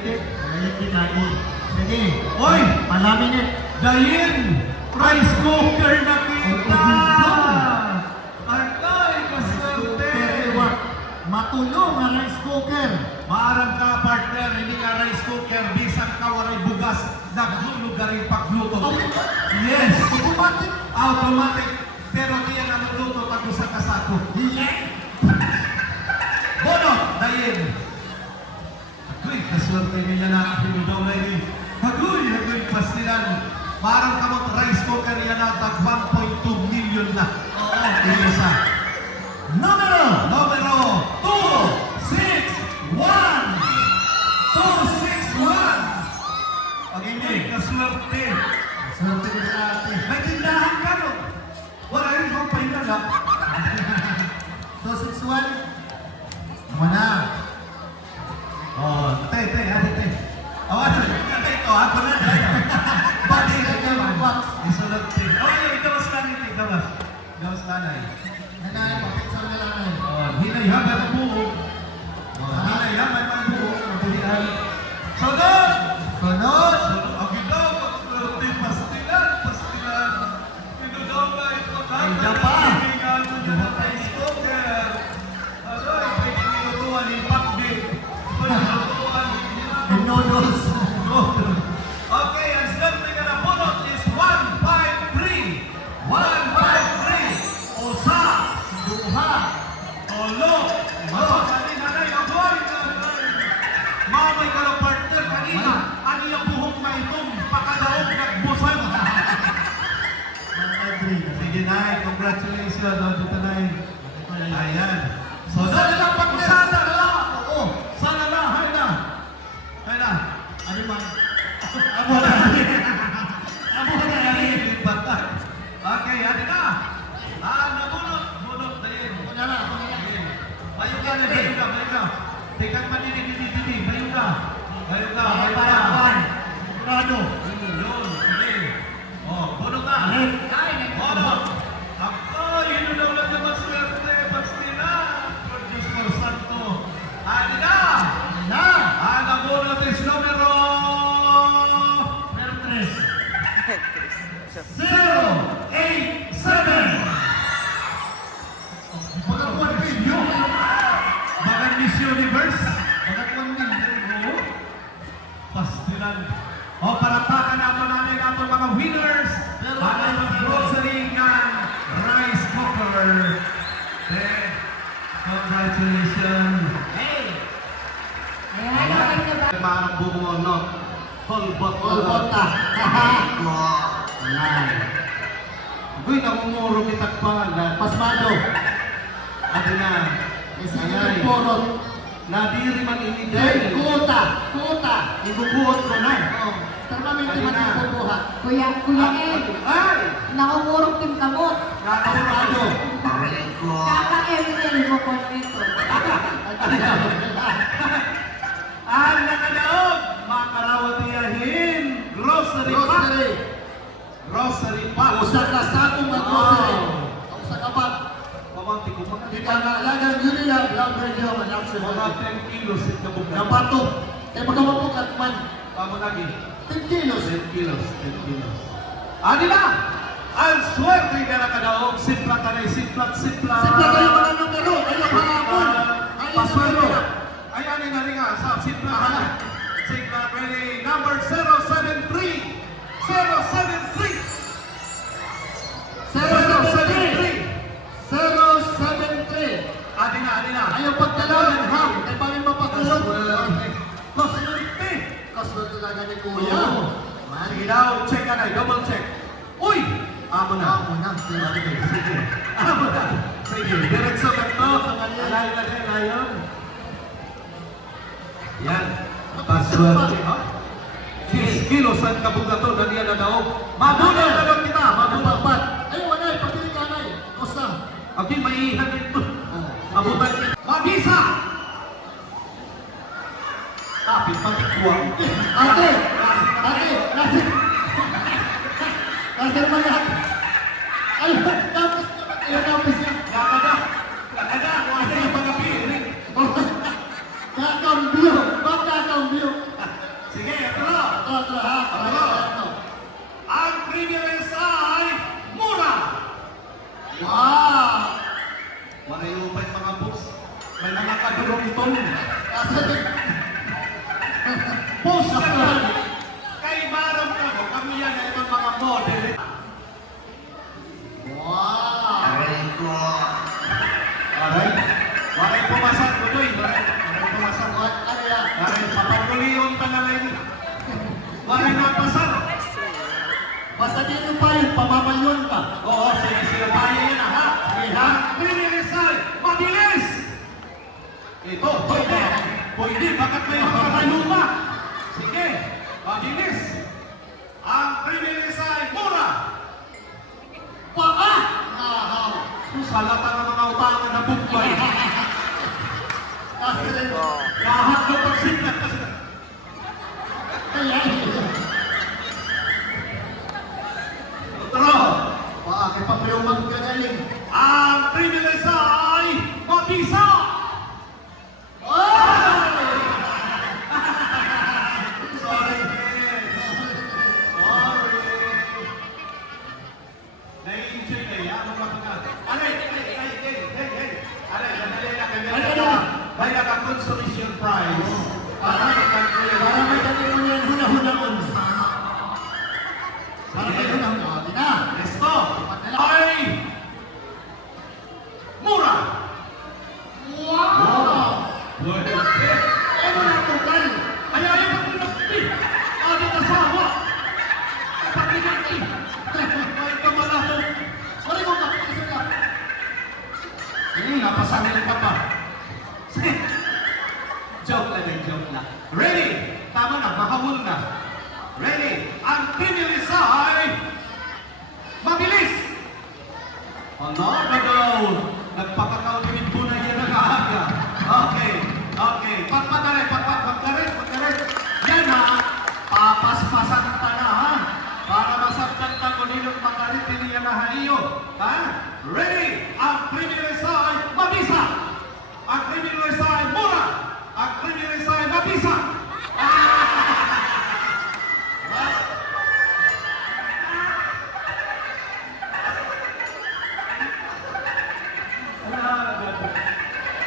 Nainit lagi. Sige. Oy! Palamin eh. Dayin! Rice cooker na kita! Agay, kaserte! Matulong ang rice cooker. Maarang ka, partner, hindi ka rice cooker, bisan ka waray bugas, naghulog ka rin pagluto. Yes! Automatic. Automatic. Pero diyan ang luto pag usa ka sako. Bono! Dayin! Agoy, kaswerte niya na pinudaw na ini. Agoy, pastilan. Parang kamot rice cooker yan na tag 1.2 million na. Oo, isa. Numero 261. 261. Pag hindi, kaswerte. Swerte ko sa atin. May tindahan ka no? Wala rin kong pahinga na. 261. Mana. Oh, te. Awan, ito, ako na. Bati na naman. Isunod te. Oh, ikawas lang ito, ikawas. Ikawas lanay. Nagaya pa, pizza na lang eh. Oh, hinay-habay ang buo. Hinay-habay ang buo. Mabuhian. Sunod! Sunod. Ang ito, swerte, pastilan. Pinudaw na ito. Ay, Japan. Rice cooker. Ano, pwede nilutuan ni Pakbi. And noodles. Okay, ang swerte ka na bunot is 153. 153. Osa. Duha. Olo. Masok sa nanay. Ang buhay ka. Mamay ka na partner kanina. Ano yung buhok na itong pakadaog nagbusag. Sige na, congratulations. Dito na Ayan. So, sana lang partner. Sana lang. Oo. Sana lang. Hay na. Ano man? Abo na. Okay, ano na? Nabunot. Dali. Bayo ka. Tingnan man didi. Bayo ka. Rado. Yun. Sige. Oh, bunot na. Bunot. Ako, yun daw lang naman swerte. Pastina. Diyos ko, santo. Ano na? Nabunot is numero 087. Pagkakuan video. Bagan Miss Universe. Oo. Pastilan. Parapakan nato namin ato mga winners. Para sa grocery ng rice cooker. Congratulations. Parang bumonot. Holbot Bota. Nay. Agoy, namumuro kitag pangalan. Pasmado. Adi na. Isang porot. Nadiri man ini Hey, day. kuta. Ibubuot ko na. Oh. Permanente Ayun man na. yung bubuha. Kuya Ed, Ay! nakumurok yung kamot. Nakapurado. Kaka-Emil mo ko nito. Ang nakadaog, makarawatiyahin. Grocery pack. Grocery pack. Usa ka sa akong mga grocery. Usa ka pa. Pamanti ko mga Di ka naalagang yun nila. Lang radio. mga 10 kilos ito buka. Napato. Kaya magkapapukat man. Tama lagi. 10 kilos. 10 kilos. Ano na? Ang swerte ka nakadaog. Simpla ka na simpla. Sipla kayo mga numero. Ayaw hapon. Paswero. Ayan nga sa simpla ka na. Simpla ready. Number 073. 073. 073. Adi na. Ayaw pagkalaman ha. Kaya pa rin mapatulog. Paswerte. Kasunod talaga ni Kuya. Sige daw, check ka na. Double check. Uy! Amo na. Ako na. Sige. Amo na. Sige. Diretso ka to. Alayo na din. Ayon. Yan. Paswerte. 6 kilos ang kabugato na niya na daw. Mabuno na daw kita. Mabuno. Mabupat. Ay, wala. Pagkili ka na eh. Kosta. Okay, maihan ito. Mabutan. Mabisa! Kapit pagkikuwang. Ate! Kasi naman lahat. Ay, tapos naman. Ayun, tapos niya. Nakada. Kung ano yung mga piling. Kakambyo. yung talangay ni. Wala na pasar. Basta dito pa yun, pamamalyon ka. Oo, sige, kaya yan ha. Ang Premilis ay mabilis. Ito, pwede, bakit may makakaluma? Sige, mabilis. Ang Premilis ay mura. Paa! Ahaw! Salata ng mga utangan na bugbay. Kasi rin, Lahat ng pagsiglat kasi. kaya Otro, paa, kay Pampayong magkagaling. ang Premilis ay mabisa. Sorry, man. Sorry. Na-enjoy na yan. Ano ba ka? Aray, hey. Aray, sandali na. Ano na? May naka-consolation prize. Para may dati mo yan, huna-hunaon. Para may huna-hunaon. Di na. Esto ay mura. Wow! Good. Ano na tukal? Ayaw pa kung nakti. Adi na sawa. Pagkakati. May kamalato. Sorry mo, kapag-isip ka. Sige, napasamin ka pa. Sige. Joke lang. Ready? Tama na, makahul na. Ready? Ang Premilis ay mabilis. Ano ba daw? Nagpakakaulimin po na yan ang aga. Okay. Pagkaret. Yan ha. Papaspasan ka na ha. Para masagtan ka kung ninong pagkaret niya na haliyo. Ha? Ready? Ang Premilis ay mabisa. Ang Premilis ay mura. Ang Premilis ay mabisa.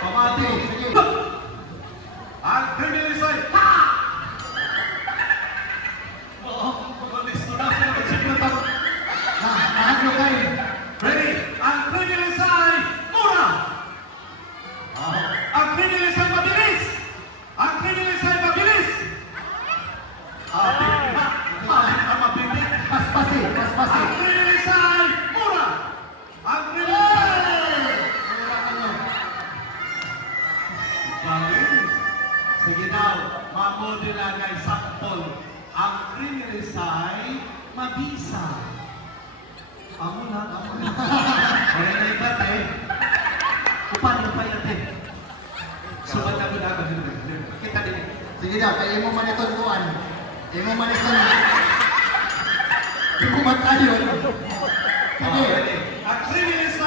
Pamati, sige. Ang Premilis ay ha! Oo, pagalis ko na sa nagsiklatan. Lahat mo kayo. Ready? Ang Premilis ay mura. Ang Premilis ay mabilis. Ang Premilis ay mabilis. Mabilis. Paspasi. Ang Premilis ay mura. Ang Premilis ay... Galing. Sige daw, mamodela kay Saktol. Ang Premilis ay mabisa. Amo na. Kaya na iba tayo. Paano pa yan eh? Sumat na ba kita din. Sige na, kaya mo maniton tuan. Kaya mo maniton. Ikumat tayo. Sige. Ang Premilis